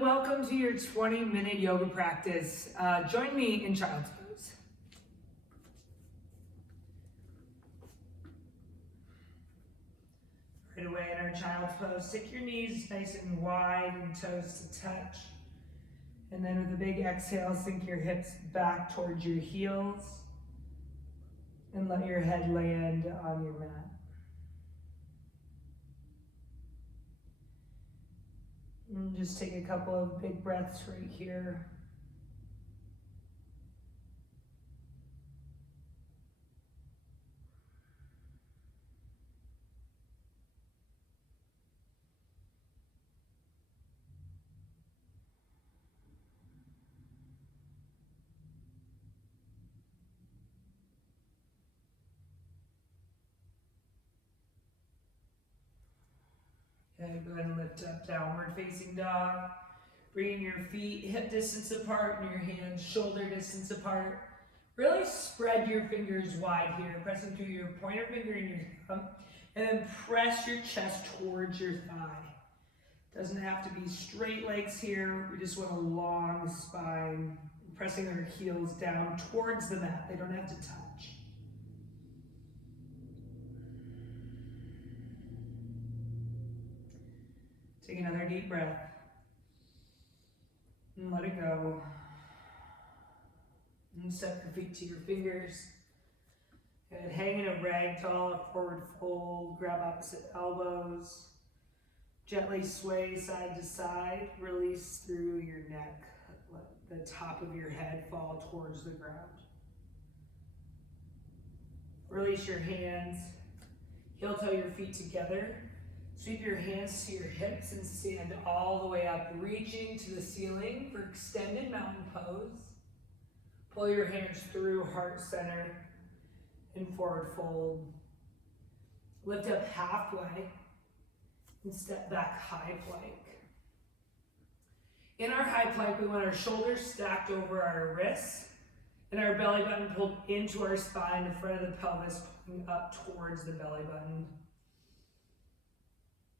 and welcome to your 20-minute yoga practice. Join me in child's pose. Right away in our child's pose, stick your knees nice and wide and toes to touch. And then with a big exhale, sink your hips back towards your heels and let your head land on your mat. And just take a couple of big breaths right here. Okay, go ahead and lift up, downward facing dog. Bringing your feet hip distance apart and your hands shoulder distance apart. Really spread your fingers wide here, pressing through your pointer finger and your thumb, and then press your chest towards your thigh. Doesn't have to be straight legs here. We just want a long spine, pressing our heels down towards the mat. They don't have to touch. Take another deep breath and let it go. And step your feet to your fingers. Good. Hang in a ragdoll, forward fold, grab opposite elbows. Gently sway side to side, release through your neck. Let the top of your head fall towards the ground. Release your hands, heel toe your feet together. Sweep your hands to your hips and stand all the way up, reaching to the ceiling for extended mountain pose. Pull your hands through heart center and forward fold. Lift up halfway and step back high plank. In our high plank, we want our shoulders stacked over our wrists and our belly button pulled into our spine, the front of the pelvis pulling up towards the belly button.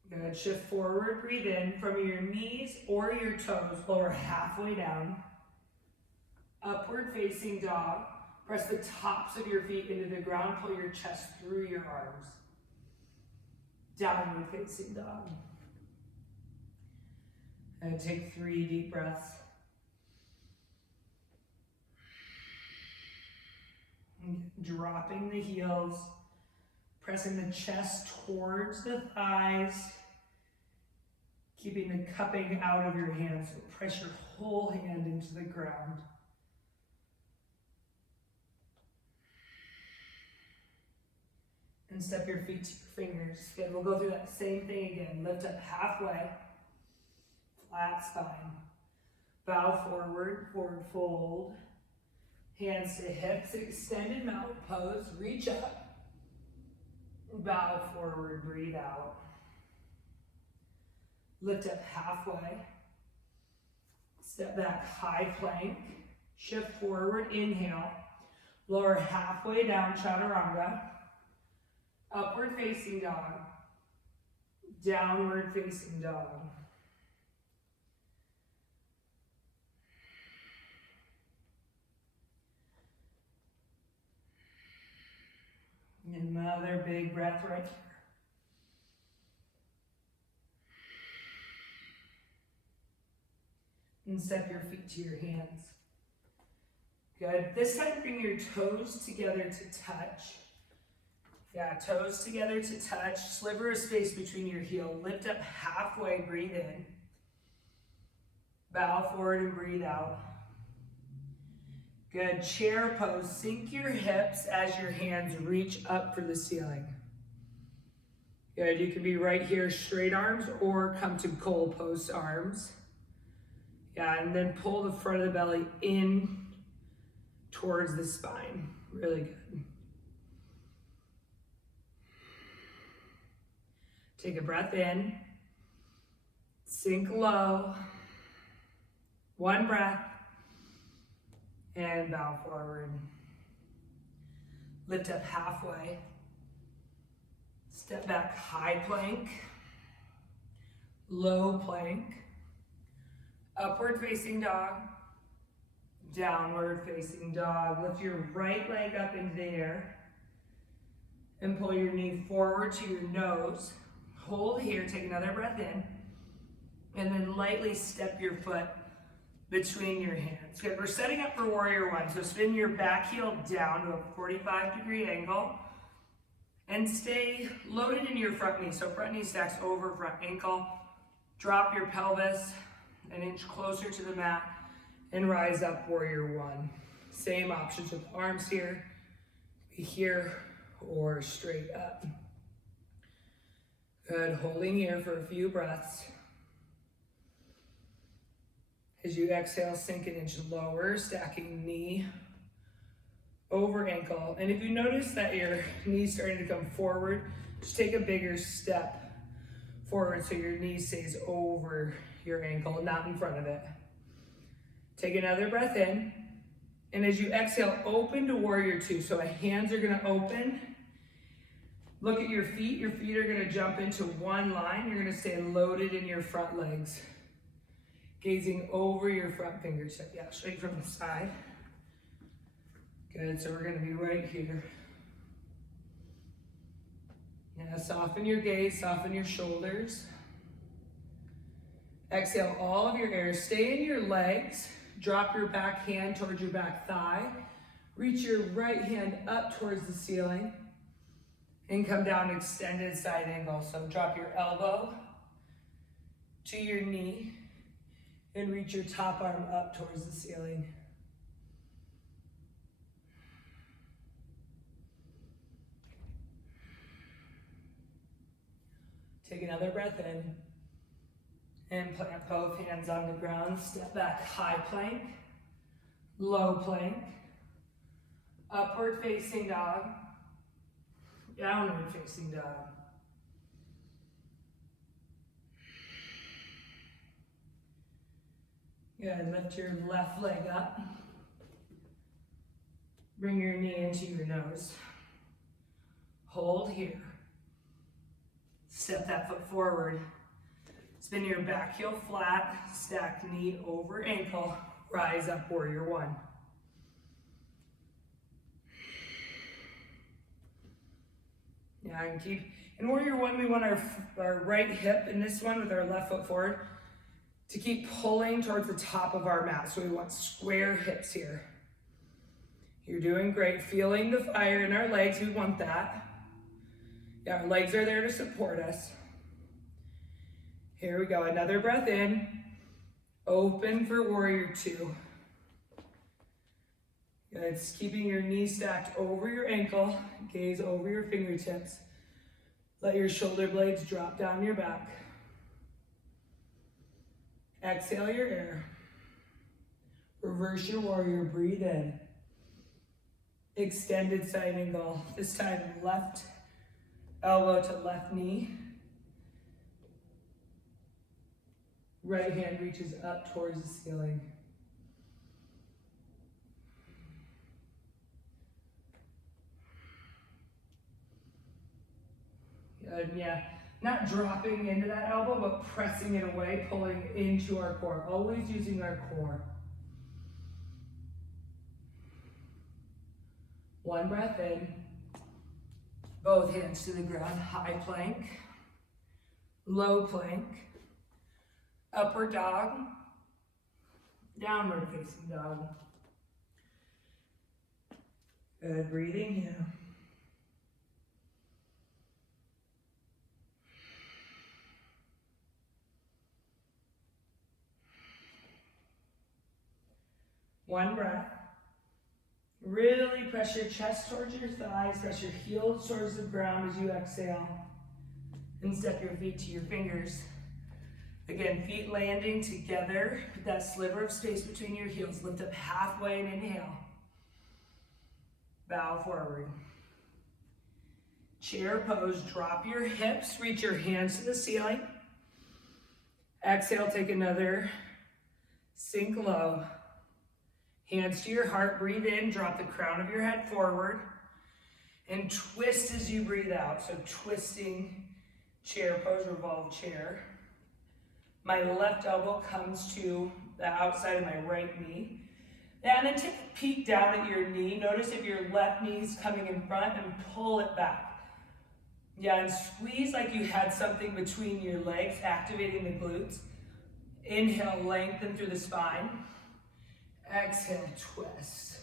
Good. Shift forward, breathe in from your knees or your toes, lower halfway down. Upward facing dog. Press the tops of your feet into the ground, pull your chest through your arms. Downward facing dog. And take 3 deep breaths. And dropping the heels, pressing the chest towards the thighs. Keeping the cupping out of your hands, so press your whole hand into the ground. And step your feet to your fingers. Good, we'll go through that same thing again. Lift up halfway, flat spine. Bow forward, forward fold. Hands to hips, extended mountain pose. Reach up. Bow forward, breathe out. Lift up halfway, step back high plank, shift forward, inhale, lower halfway down, chaturanga, upward facing dog, downward facing dog. Another big breath right here. And step your feet to your hands. Good. This time bring your toes together to touch. Yeah, toes together to touch. Sliver of space between your heel. Lift up halfway, breathe in. Bow forward and breathe out. Good. Chair pose. Sink your hips as your hands reach up for the ceiling. Good. You can be right here, straight arms, or come to goalpost arms. Yeah, and then pull the front of the belly in towards the spine. Really good. Take a breath in. Sink low. 1 breath. And bow forward. Lift up halfway. Step back high plank. Low plank. Upward facing dog, downward facing dog. Lift your right leg up into the air and pull your knee forward to your nose. Hold here, take another breath in, and then lightly step your foot between your hands. Good, we're setting up for warrior one. So spin your back heel down to a 45-degree angle and stay loaded into your front knee. So front knee stacks over front ankle. Drop your pelvis an inch closer to the mat and rise up, warrior one. Same options with arms here, here or straight up. Good, holding here for a few breaths. As you exhale, sink an inch lower, stacking knee over ankle. And if you notice that your knee's starting to come forward, just take a bigger step forward so your knee stays over your ankle, not in front of it. Take another breath in, and as you exhale, open to warrior two. So hands are gonna open. Look at your feet. Your feet are gonna jump into one line. You're gonna stay loaded in your front legs. Gazing over your front fingers. Yeah, straight from the side. Good, so we're gonna be right here. Yeah, soften your gaze, soften your shoulders. Exhale all of your air. Stay in your legs. Drop your back hand towards your back thigh. Reach your right hand up towards the ceiling. And come down extended side angle. So drop your elbow to your knee and reach your top arm up towards the ceiling. Take another breath in and plant both hands on the ground. Step back, high plank, low plank, upward facing dog, downward facing dog. Good, lift your left leg up. Bring your knee into your nose. Hold here. Step that foot forward. Spin your back heel flat, stack knee over ankle, rise up, warrior one. Yeah, and keep, in warrior one, we want our right hip in this one with our left foot forward to keep pulling towards the top of our mat. So we want square hips here. You're doing great. Feeling the fire in our legs, we want that. Yeah, our legs are there to support us. Here we go, another breath in. Open for warrior two. Good, it's keeping your knees stacked over your ankle, gaze over your fingertips. Let your shoulder blades drop down your back. Exhale your air. Reverse your warrior, breathe in. Extended side angle, this time left elbow to left knee. Right hand reaches up towards the ceiling. Good, yeah. Not dropping into that elbow, but pressing it away, pulling into our core. Always using our core. One breath in. Both hands to the ground. High plank. Low plank. Upward dog. Downward facing dog. Good, breathing here. One breath. Really press your chest towards your thighs, press your heels towards the ground as you exhale. And step your feet to your fingers. Again, feet landing together, with that sliver of space between your heels. Lift up halfway and inhale. Bow forward. Chair pose, drop your hips, reach your hands to the ceiling. Exhale, take another sink low. Hands to your heart, breathe in, drop the crown of your head forward, and twist as you breathe out. So twisting, chair pose, revolve chair. My left elbow comes to the outside of my right knee. And then take a peek down at your knee. Notice if your left knee is coming in front and pull it back. Yeah, and squeeze like you had something between your legs, activating the glutes. Inhale, lengthen through the spine. Exhale, twist.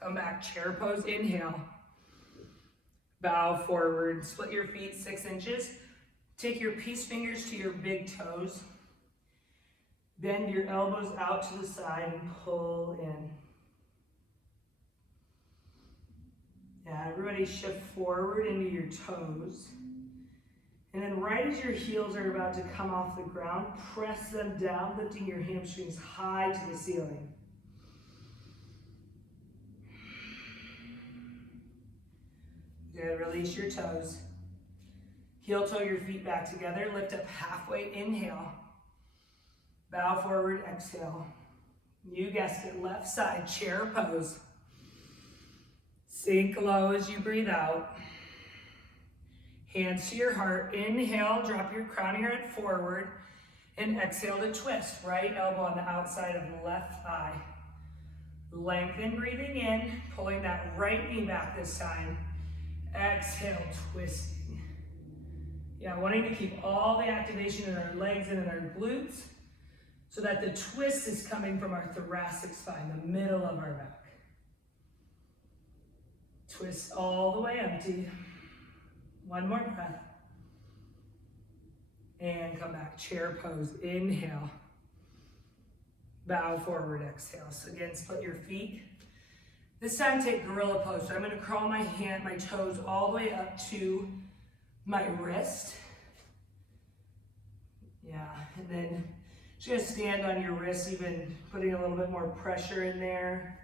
Come back, chair pose, inhale. Bow forward, split your feet 6 inches. Take your peace fingers to your big toes. Bend your elbows out to the side and pull in. Yeah, everybody shift forward into your toes. And then right as your heels are about to come off the ground, press them down, lifting your hamstrings high to the ceiling. Good, release your toes. Heel toe your feet back together, lift up halfway, inhale. Bow forward, exhale. You guessed it, left side, chair pose. Sink low as you breathe out. Hands to your heart, inhale, drop your crown of your head forward, and exhale to twist. Right elbow on the outside of the left thigh. Lengthen, breathing in, pulling that right knee back this time. Exhale, twisting. Yeah, wanting to keep all the activation in our legs and in our glutes so that the twist is coming from our thoracic spine, the middle of our back. Twist all the way empty. One more breath. And come back, chair pose, inhale. Bow forward, exhale. So again, split your feet. This time take gorilla pose. So I'm gonna curl my toes all the way up to my wrist. Yeah, and then just gonna stand on your wrist, even putting a little bit more pressure in there.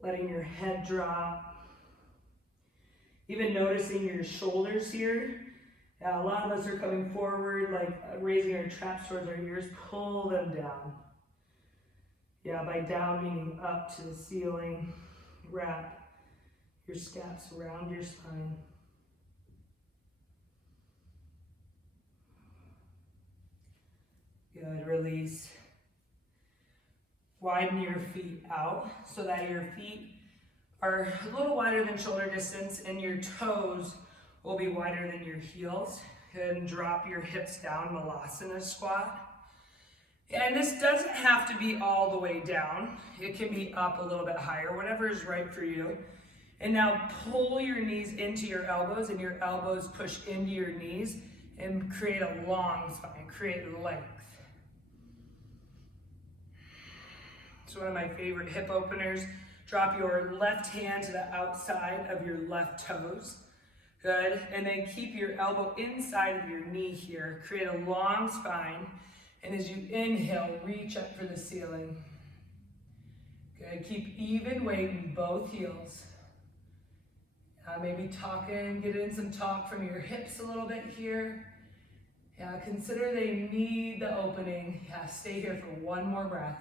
Letting your head drop. Even noticing your shoulders here. A lot of us are coming forward, like raising our traps towards our ears. Pull them down. Yeah, by down meaning up to the ceiling. Wrap your scaps around your spine. Good, release. Widen your feet out so that your feet are a little wider than shoulder distance and your toes will be wider than your heels. And drop your hips down, Malasana squat. And this doesn't have to be all the way down. It can be up a little bit higher, whatever is right for you. And now pull your knees into your elbows and your elbows push into your knees and create a long spine, create length. It's one of my favorite hip openers. Drop your left hand to the outside of your left toes. Good, and then keep your elbow inside of your knee here. Create a long spine, and as you inhale, reach up for the ceiling. Good, keep even weight in both heels. Maybe get in some talk from your hips a little bit here. Consider they need the opening. Stay here for one more breath.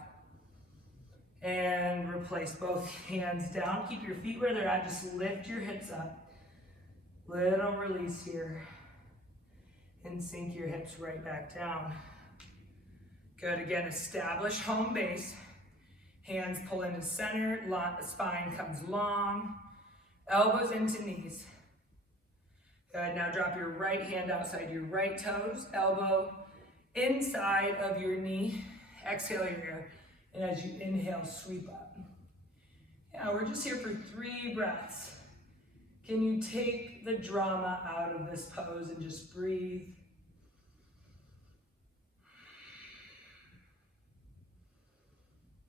And replace both hands down. Keep your feet where they're at. Just lift your hips up. Little release here. And sink your hips right back down. Good, again, establish home base. Hands pull into center, spine comes long. Elbows into knees. Good, now drop your right hand outside your right toes. Elbow inside of your knee. Exhale your air. And as you inhale, sweep up. We're just here for 3 breaths. Can you take the drama out of this pose and just breathe?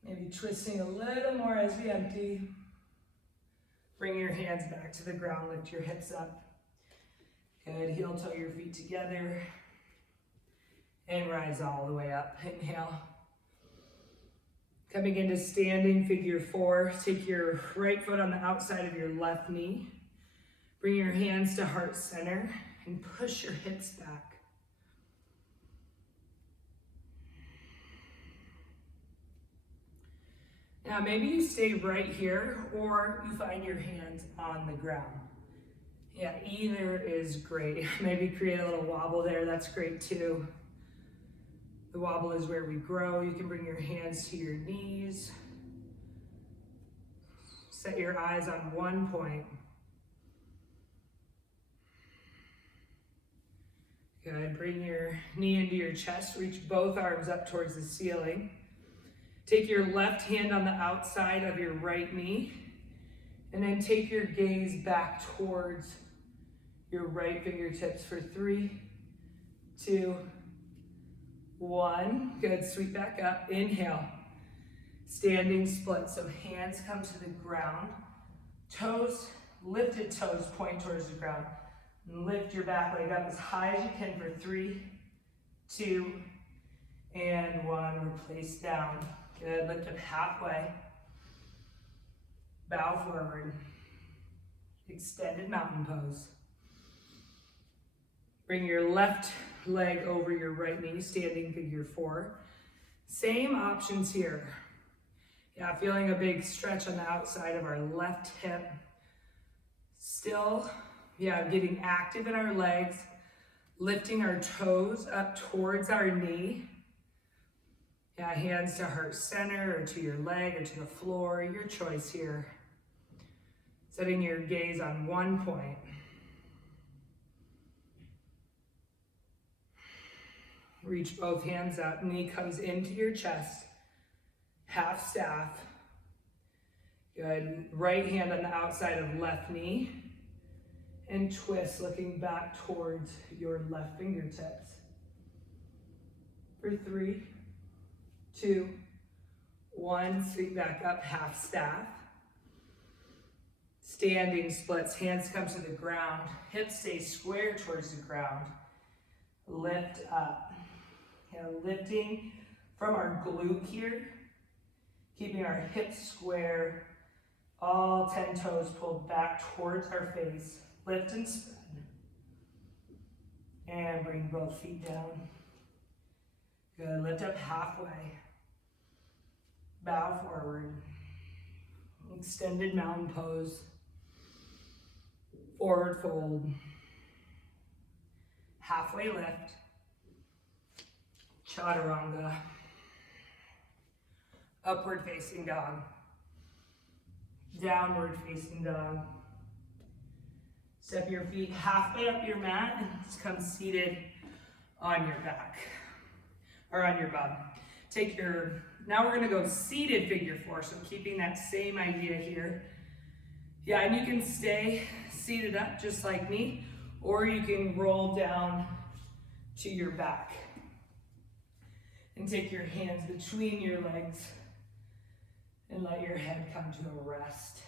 Maybe twisting a little more as we empty. Bring your hands back to the ground, lift your hips up. Good, heel toe your feet together. And rise all the way up, inhale. Coming into standing figure 4, take your right foot on the outside of your left knee. Bring your hands to heart center and push your hips back. Now maybe you stay right here or you find your hands on the ground. Yeah, either is great. Maybe create a little wobble there, that's great too. The wobble is where we grow. You can bring your hands to your knees. Set your eyes on one point. Good, bring your knee into your chest, reach both arms up towards the ceiling. Take your left hand on the outside of your right knee, and then take your gaze back towards your right fingertips for 3, 2, 1. Good, sweep back up, inhale. Standing split, so hands come to the ground. Toes, lifted toes point towards the ground. And lift your back leg up as high as you can for 3, 2, and 1. Replace down. Good, lift up halfway. Bow forward. Extended mountain pose. Bring your left leg over your right knee, standing figure 4. Same options here. Yeah, feeling a big stretch on the outside of our left hip. Still, yeah, getting active in our legs, lifting our toes up towards our knee. Yeah, hands to heart center or to your leg or to the floor, your choice here. Setting your gaze on one point. Reach both hands up, knee comes into your chest, half staff. Good, right hand on the outside of left knee, and twist looking back towards your left fingertips. For 3, 2, 1, sweep back up, half staff. Standing splits, hands come to the ground, hips stay square towards the ground. Lift up. Lifting from our glute here, keeping our hips square, all 10 toes pulled back towards our face. Lift and spread. And bring both feet down. Good, lift up halfway. Bow forward. Extended mountain pose. Forward fold. Halfway lift. Chaturanga. Upward facing dog. Downward facing dog. Step your feet halfway up your mat and come seated on your back, or on your bum. Now we're gonna go seated figure 4, so keeping that same idea here. Yeah, and you can stay seated up just like me, or you can roll down to your back. And take your hands between your legs and let your head come to a rest.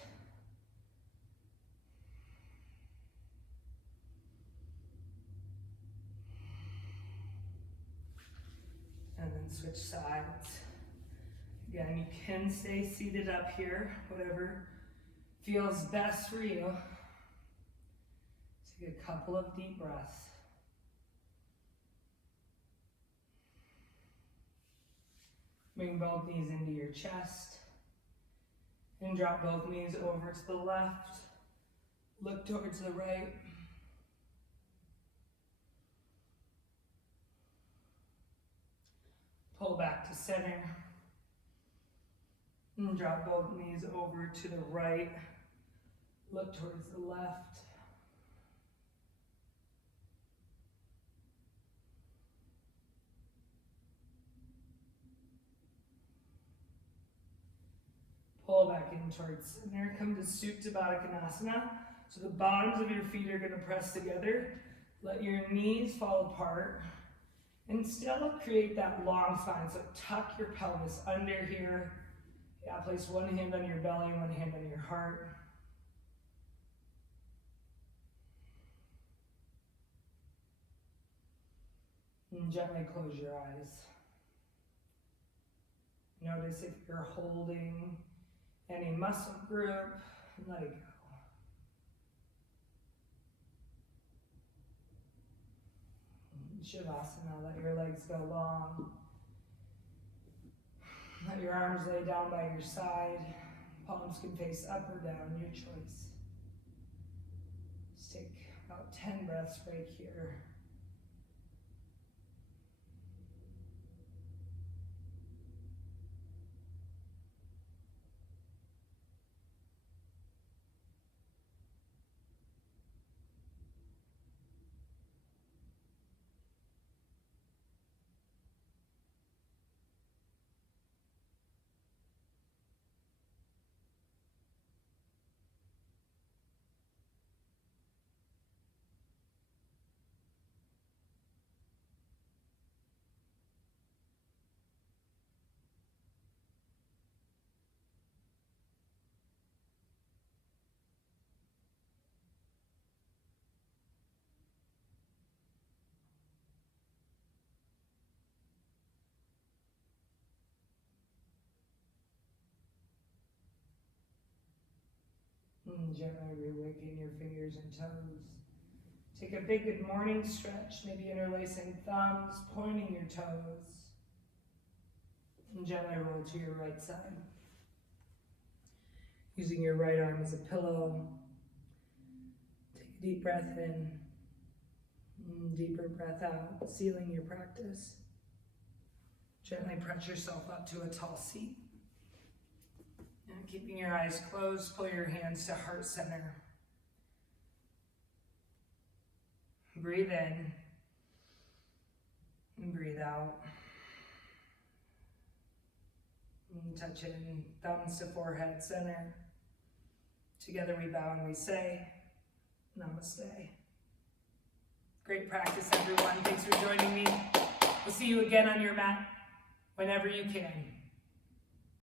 And then switch sides. Again, you can stay seated up here, whatever feels best for you. Take a couple of deep breaths. Bring both knees into your chest and drop both knees over to the left. Look towards the right. Pull back to center. And drop both knees over to the right. Look towards the left. Pull back in towards center. Come to Supta Baddha Konasana. So the bottoms of your feet are going to press together. Let your knees fall apart. And still create that long spine. So tuck your pelvis under here. Yeah, place one hand on your belly, one hand on your heart. And gently close your eyes. Notice if you're holding any muscle group, and let it go. Shavasana, let your legs go long. Let your arms lay down by your side. Palms can face up or down, your choice. Just take breaths right here. And gently reawaken your fingers and toes. Take a big good morning stretch, maybe interlacing thumbs, pointing your toes. And gently roll to your right side. Using your right arm as a pillow. Take a deep breath in. Deeper breath out, sealing your practice. Gently press yourself up to a tall seat. And keeping your eyes closed, pull your hands to heart center. Breathe in and breathe out. And touch in, thumbs to forehead center. Together we bow and we say, Namaste. Great practice, everyone. Thanks for joining me. We'll see you again on your mat whenever you can.